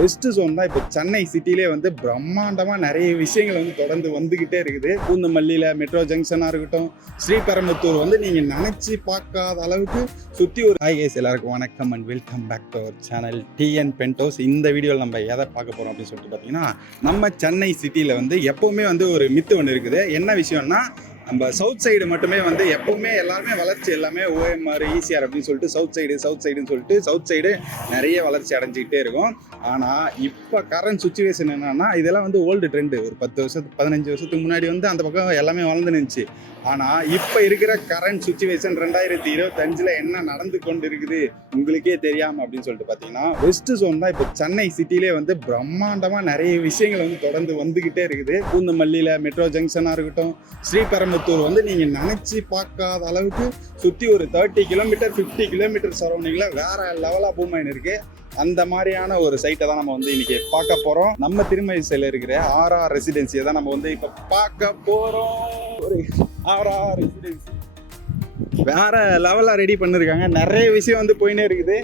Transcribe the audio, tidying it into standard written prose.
West zone தான் இப்போ சென்னை சிட்டிலே வந்து பிரம்மாண்டமாக நிறைய விஷயங்கள் வந்து தொடர்ந்து வந்துக்கிட்டே இருக்குது. பூந்தமல்லியில் மெட்ரோ ஜங்ஷனாக இருக்கட்டும், ஸ்ரீபெரும்புத்தூர் வந்து நீங்கள் நினச்சி பார்க்காத அளவுக்கு சுற்றி ஒரு ஹாய் கைஸ், எல்லாருக்கும் வணக்கம் and welcome back to our channel TN பென்டோஸ். இந்த வீடியோவில் நம்ம எதை பார்க்க போகிறோம் அப்படின்னு சொல்லிட்டு பார்த்தீங்கன்னா, நம்ம சென்னை சிட்டியில் வந்து எப்போவுமே வந்து ஒரு மித்து ஒன்று இருக்குது. என்ன விஷயம்னா, நம்ம சவுத் சைடு மட்டுமே வந்து எப்பவுமே எல்லாருமே வளர்ச்சி எல்லாமே OMR ஈசிஆர் அப்படின்னு சொல்லிட்டு சவுத் சைடுன்னு சொல்லிட்டு சவுத் சைடு நிறைய வளர்ச்சி அடைஞ்சிக்கிட்டே இருக்கும். ஆனால் இப்போ கரண்ட் சுச்சுவேஷன் என்னன்னா, இதெல்லாம் வந்து ஓல்டு ட்ரெண்டு. ஒரு 10 வருஷத்துக்கு 15 வருஷத்துக்கு முன்னாடி வந்து அந்த பக்கம் எல்லாமே வளர்ந்து நின்றுச்சு. ஆனால் இப்போ இருக்கிற கரண்ட் சுச்சுவேஷன் 2025 என்ன நடந்து கொண்டு இருக்குது உங்களுக்கே தெரியாமல் அப்படின்னு சொல்லிட்டு பார்த்தீங்கன்னா, வெஸ்ட் ஜோன் தான் இப்போ சென்னை சிட்டிலே வந்து பிரம்மாண்டமாக நிறைய விஷயங்கள் வந்து தொடர்ந்து வந்துக்கிட்டே இருக்குது. பூந்தமல்லியில் மெட்ரோ ஜங்ஷனாக இருக்கட்டும், ஸ்ரீபெரும்புத்தூர் வந்து நீங்கள் நினச்சி பார்க்காத அளவுக்கு சுற்றி ஒரு 30 கிலோமீட்டர் 50 கிலோமீட்டர் சரௌண்டிங்கில் வேற லெவலாக பூமாயின் இருக்கு. அந்த மாதிரியான ஒரு சைட்டை தான் நம்ம வந்து இன்னைக்கு பார்க்க போகிறோம். நம்ம திருமழிசையில் இருக்கிற RR ரெசிடென்சியை தான் நம்ம வந்து இப்போ பார்க்க போகிறோம். ஒரு RR ரெசிடென்சி வேற லெவலாக ரெடி பண்ணிருக்காங்க. நிறைய விஷயம் வந்து போயினே இருக்குது.